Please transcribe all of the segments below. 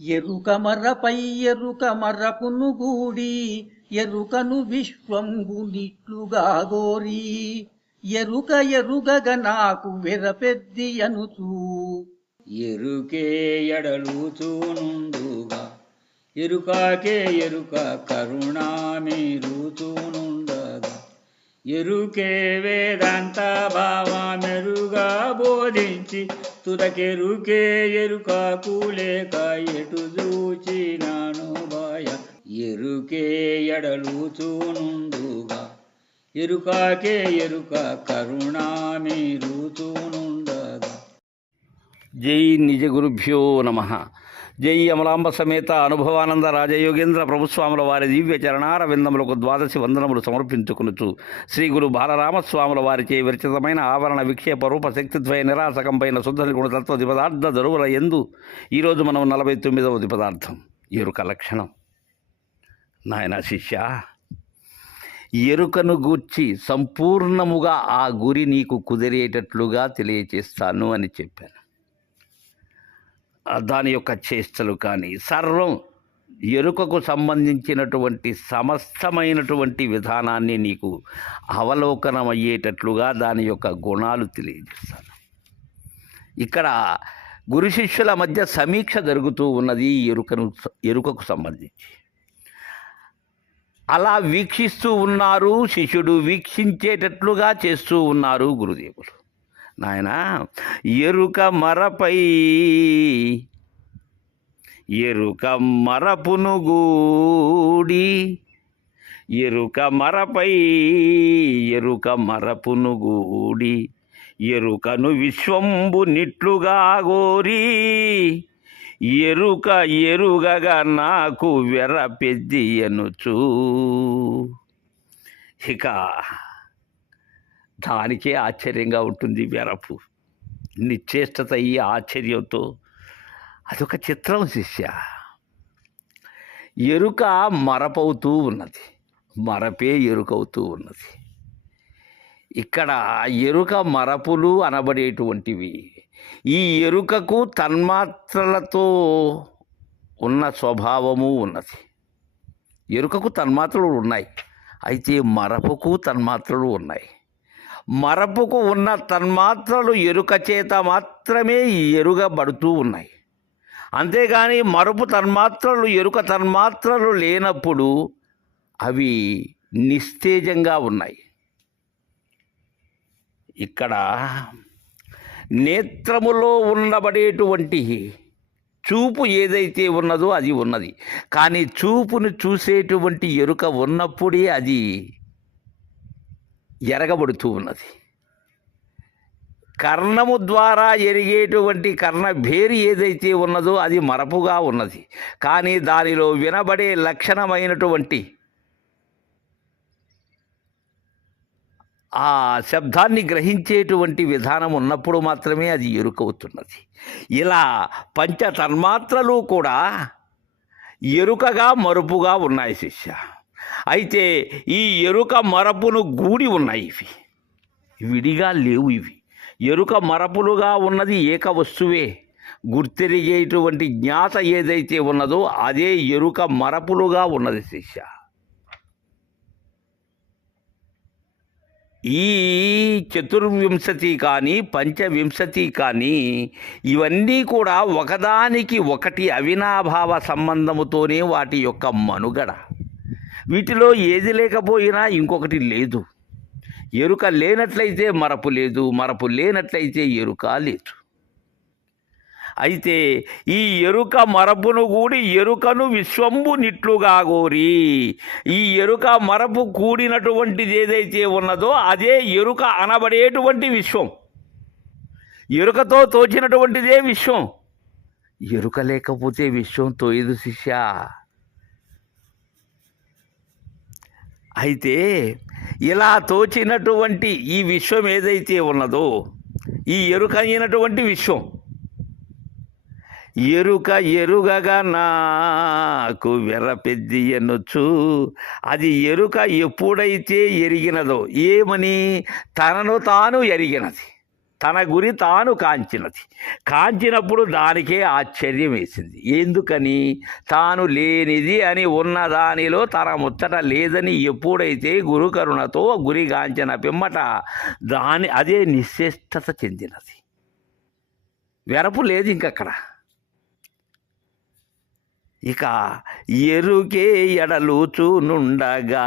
ఎరుకమరపై ఎరుక మరపును గూడి ఎరుకను విశ్వంబు నిట్లుగా గోరి ఎరుక ఎరుగగ నాకు వెరపెద్ది అనుచూ ఎరుకే ఎడలుచూనుండుగా ఎరుకాకే ఎరుక కరుణా మీరుచూనుండగా ఎరుకే వేదాంత భావమెరుగా బోధించి తుదకెరుకే ఎరుక కూలేక ఎటు చూచినాను బాయ ఎరుకే ఎడలుచూనుండుగా ఎరుకాకే ఎరుక కరుణా మీరుచూనుండగా. జై నిజ గురుభ్యో నమః. జై అమలాంబ సమేత అనుభవానంద రాజయోగేంద్ర ప్రభుస్వాముల వారి దివ్య చరణారవిందములకు ద్వాదశి వందనములు సమర్పించుకునుచు శ్రీ గురు బాలరామస్వాముల వారిచే విరచితమైన ఆవరణ విక్షేప రూప శక్తిద్వయ నిరాసకంపైన శుద్ధ గుణ తత్వ దిపదార్థ దరువుల ఎందు ఈరోజు మనం 49వ దిపదార్థం ఎరుక లక్షణం. నాయన శిష్య, ఎరుకను గూర్చి సంపూర్ణముగా ఆ గురి నీకు కుదిరేటట్లుగా తెలియచేస్తాను అని చెప్పాను. దాని యొక్క చేష్టలు కానీ సర్వం ఎరుకకు సంబంధించినటువంటి సమస్తమైనటువంటి విధానాన్ని నీకు అవలోకనం అయ్యేటట్లుగా దాని యొక్క గుణాలు తెలియజేస్తాను. ఇక్కడ గురు శిష్యుల మధ్య సమీక్ష జరుగుతూ ఉన్నది ఎరుకకు సంబంధించి. అలా వీక్షిస్తూ ఉన్నారు, శిష్యుడు వీక్షించేటట్లుగా చేస్తూ ఉన్నారు గురుదేవులు. నాయన, ఎరుక మరపై ఎరుక మరపును గూడి ఎరుక మరపై ఎరుక మరపును గూడి ఎరుకను విశ్వంబు నిట్లుగా గోరి ఎరుక ఎరుగగా నాకు వెరపెద్ది అనుచూ. ఇక దానికే ఆశ్చర్యంగా ఉంటుంది వెరపు. నిశ్చేష్టత ఈ ఆశ్చర్యంతో అదొక చిత్రం శిష్య. ఎరుక మరపవుతూ ఉన్నది, మరపే ఎరుకవుతూ ఉన్నది. ఇక్కడ ఎరుక మరపులు అనబడేటువంటివి ఈ ఎరుకకు తన్మాత్రలతో ఉన్న స్వభావము ఉన్నది. ఎరుకకు తన్మాత్రలు ఉన్నాయి, అయితే మరపుకు తన్మాత్రలు ఉన్నాయి. మరపుకు ఉన్న తన్మాత్రలు ఎరుక చేత మాత్రమే ఎరుగబడుతూ ఉన్నాయి. అంతేగాని మరపు తన్మాత్రలు ఎరుక తన్మాత్రలు లేనప్పుడు అవి నిస్తేజంగా ఉన్నాయి. ఇక్కడ నేత్రములో ఉండబడేటువంటి చూపు ఏదైతే ఉన్నదో అది ఉన్నది. కానీ చూపును చూసేటువంటి ఎరుక ఉన్నప్పుడే అది ఎరగబడుతూ ఉన్నది. కర్ణము ద్వారా ఎరిగేటువంటి కర్ణభేరి ఏదైతే ఉన్నదో అది మరపుగా ఉన్నది. కానీ దానిలో వినబడే లక్షణమైనటువంటి ఆ శబ్దాన్ని గ్రహించేటువంటి విధానం ఉన్నప్పుడు మాత్రమే అది ఎరుకవుతున్నది. ఇలా పంచ తన్మాత్రలు కూడా ఎరుకగా మరుపుగా ఉన్నాయి శిష్య. అయితే ఈ ఎరుక మరపును గూడి ఉన్నాయి. ఇవి విడిగా లేవు. ఇవి ఎరుక మరపులుగా ఉన్నది ఏక వస్తువే. గుర్తెరిగేటువంటి జ్ఞాత ఏదైతే ఉన్నదో అదే ఎరుక మరపులుగా ఉన్నది శిష్య. ఈ చతుర్వింశతి కానీ పంచవింశతి కానీ ఇవన్నీ కూడా ఒకదానికి ఒకటి అవినాభావ సంబంధముతోనే వాటి యొక్క మనుగడ. వీటిలో ఏది లేకపోయినా ఇంకొకటి లేదు. ఎరుక లేనట్లయితే మరపు లేదు, మరపు లేనట్లయితే ఎరుక లేదు. అయితే ఈ ఎరుక మరపును కూడి ఎరుకను విశ్వంబు నిట్లుగా గోరి ఈ ఎరుక మరపు కూడినటువంటిది ఏదైతే ఉన్నదో అదే ఎరుక అనబడేటువంటి విశ్వం. ఎరుకతో తోచినటువంటిదే విశ్వం. ఎరుక లేకపోతే విశ్వం తోయదు శిష్య. అయితే ఇలా తోచినటువంటి ఈ విశ్వం ఏదైతే ఉన్నదో ఈ ఎరుక అయినటువంటి విశ్వం ఎరుక ఎరుగగా నాకు వెర్రపెద్ది అనొచ్చు. అది ఎరుక ఎప్పుడైతే ఎరిగినదో ఏమని తనను తాను ఎరిగినది. తన గురి తాను కాంచినది. కాంచినప్పుడు దానికే ఆశ్చర్యం వేసింది. ఎందుకని? తాను లేనిది అని ఉన్న దానిలో తన ముచ్చట లేదని ఎప్పుడైతే గురు కరుణతో గురి కాంచిన పిమ్మట అదే నిశ్చేష్టత చెందినది. వెరపు లేదు ఇంకక్కడ. ఇక ఎరుకే ఎడలుచూనుండగా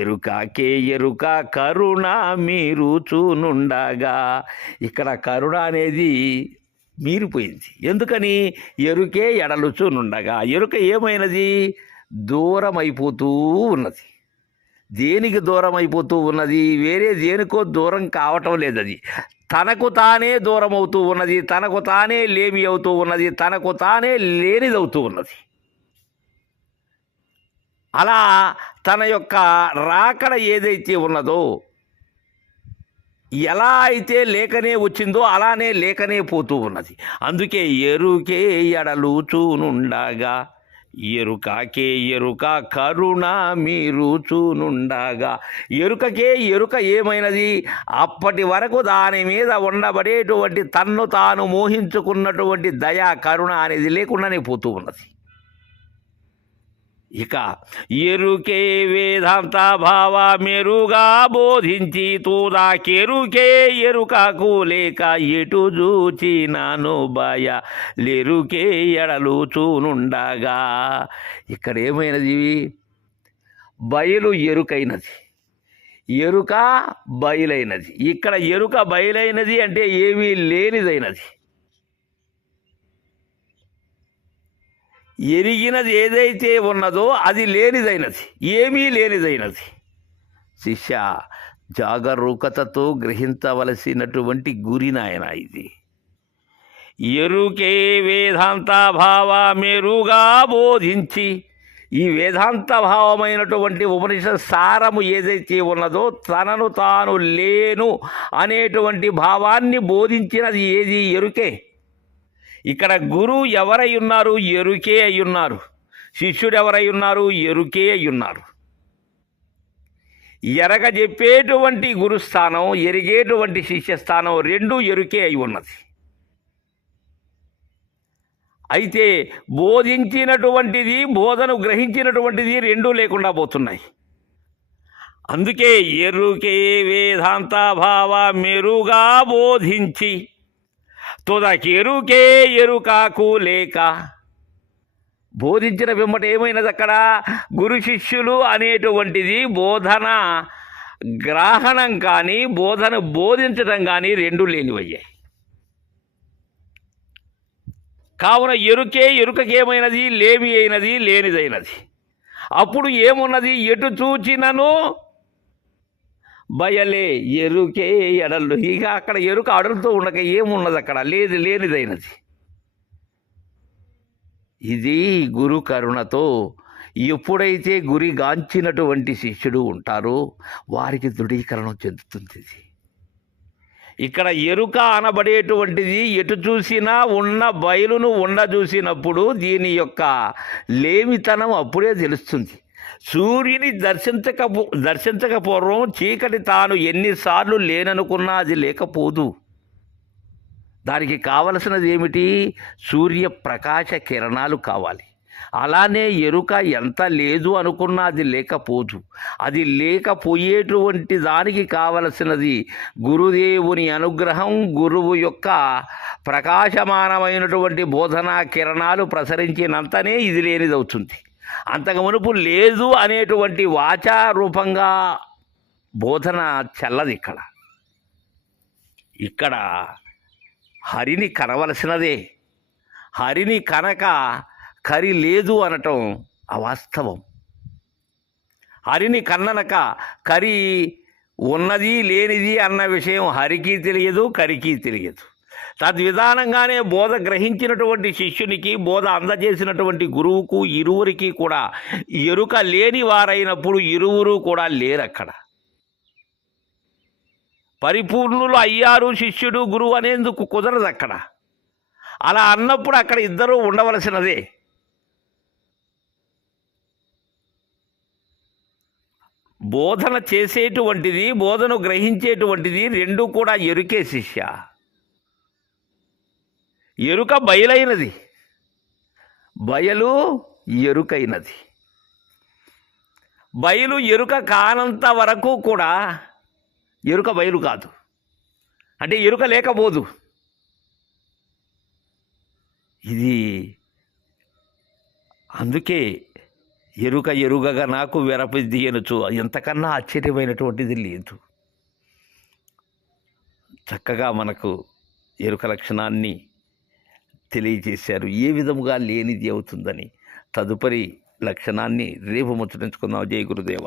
ఎరుకాకే ఎరుక కరుణ మీరు చూనుండగా. ఇక్కడ కరుణ అనేది మీరిపోయింది. ఎందుకని? ఎరుకే ఎడలుచూనుండగా. ఎరుక ఏమైనది? దూరం అయిపోతూ ఉన్నది. దేనికి దూరం అయిపోతూ ఉన్నది? వేరే దేనికో దూరం కావటం లేదు. అది తనకు తానే దూరం అవుతూ ఉన్నది, తనకు తానే లేమి అవుతూ ఉన్నది, తనకు తానే లేనిదవుతూ ఉన్నది. అలా తన యొక్క రాకడ ఏదైతే ఉన్నదో, ఎలా అయితే లేకనే వచ్చిందో అలానే లేకనే పోతూ ఉన్నది. అందుకే ఎరుకే ఎడలుచూనుండగా ఎరుకాకే ఎరుక కరుణ మీరు చూనుండగా. ఎరుకకే ఎరుక ఏమైనది? అప్పటి వరకు దాని మీద ఉండబడేటువంటి తన్ను తాను మోహించుకున్నటువంటి దయా కరుణ అనేది లేకుండానే పోతూ ఉన్నది. ఇక ఎరుకే వేదాంత భావ మెరుగా బోధించి తూదాకెరుకే ఎరుకకు లేక ఎటు చూచినాను భయ లెరుకే ఎడలుచూనుండగా. ఇక్కడ ఏమైనది? బయలు ఎరుకైనది, ఎరుక బయలైనది. ఇక్కడ ఎరుక బయలైనది అంటే ఏమీ లేనిదైనది. ఎరిగినది ఏదైతే ఉన్నదో అది లేనిదైనది, ఏమీ లేనిదైనది. శిష్య, జాగరూకతతో గ్రహించవలసినటువంటి గురి నాయన ఇది. ఎరుకే వేదాంత భావ మెరుగా బోధించి, ఈ వేదాంత భావమైనటువంటి ఉపనిషత్ సారము ఏదైతే ఉన్నదో తనను తాను లేను అనేటువంటి భావాన్ని బోధించినది ఏది? ఎరుకే. ఇక్కడ గురువు ఎవరై ఉన్నారు? ఎరుకే అయ్యున్నారు. శిష్యుడు ఎవరై ఉన్నారు? ఎరుకే అయ్యున్నారు. ఎరగ చెప్పేటువంటి గురుస్థానం, ఎరిగేటువంటి శిష్యస్థానం రెండూ ఎరుకే అయి ఉన్నది. అయితే బోధించినటువంటిది, బోధను గ్రహించినటువంటిది రెండూ లేకుండా పోతున్నాయి. అందుకే ఎరుకే వేదాంత భావ మెరుగా బోధించి తుదకెరుకే ఎరుకాకు లేక. బోధించిన వెంబట ఏమైనది? అక్కడ గురు శిష్యులు అనేటువంటిది బోధన గ్రహణం కానీ బోధన బోధించడం కానీ రెండూ లేనివయ్యాయి. కావున ఎరుకకేమైనది? లేమి అయినది, లేనిదైనది. అప్పుడు ఏమున్నది? ఎటు చూచినను బయలే ఎరుకే ఎడలు. ఇక అక్కడ ఎరుక అడలుతూ ఉండక ఏమున్నది? అక్కడ లేనిదైనది. ఇది గురు కరుణతో ఎప్పుడైతే గురిగాంచినటువంటి శిష్యుడు ఉంటారో వారికి దృఢీకరణం చెందుతుంది. ఇక్కడ ఎరుక అనబడేటువంటిది ఎటు చూసినా ఉన్న బయలును చూసినప్పుడు దీని యొక్క లేమితనం అప్పుడే తెలుస్తుంది. సూర్యుని దర్శించక పూర్వం చీకటి తాను ఎన్నిసార్లు లేననుకున్నా అది లేకపోదు. దానికి కావలసినది ఏమిటి? సూర్యప్రకాశ కిరణాలు కావాలి. అలానే ఎరుక ఎంత లేదు అనుకున్నా అది లేకపోదు. అది లేకపోయేటువంటి దానికి కావలసినది గురుదేవుని అనుగ్రహం, గురువు యొక్క ప్రకాశమానమైనటువంటి బోధనా కిరణాలు ప్రసరించినంతనే ఇది లేనిదవుతుంది. అంతకు మునుపు లేదు అనేటువంటి వాచా రూపంగా బోధన చల్లది. ఇక్కడ హరిని కనవలసినదే. హరిని కనక కరి లేదు అనటం అవాస్తవం. హరిని కన్ననక కరి ఉన్నది లేనిది అన్న విషయం హరికి తెలియదు, కరికి తెలియదు. తద్విధానంగానే బోధ గ్రహించినటువంటి శిష్యునికి, బోధ అందజేసినటువంటి గురువుకు ఇరువురికి కూడా ఎరుక లేని వారైనప్పుడు ఇరువురు కూడా లేరక్కడ. పరిపూర్ణులు అయ్యారు శిష్యుడు గురువు అనేందుకు కుదరదు అక్కడ. అలా అన్నప్పుడు అక్కడ ఇద్దరూ ఉండవలసినదే. బోధన చేసేటువంటిది, బోధను గ్రహించేటువంటిది రెండు కూడా ఎరుకే శిష్య. ఎరుక బయలైనది, బయలు ఎరుకైనది. బయలు ఎరుక కానంత వరకు కూడా ఎరుక బయలు కాదు, అంటే ఎరుక లేకపోదు. ఇది అందుకే ఎరుక ఎరుగగా నాకు వెరపిద్ది అనుచు, ఎంతకన్నా ఆశ్చర్యమైనటువంటిది లేదు. చక్కగా మనకు ఎరుక లక్షణాన్ని తెలియజేశారు, ఏ విధముగా లేనిది అవుతుందని. తదుపరి లక్షణాన్ని రేపు ముచ్చటించుకుందాం. జై గురుదేవ.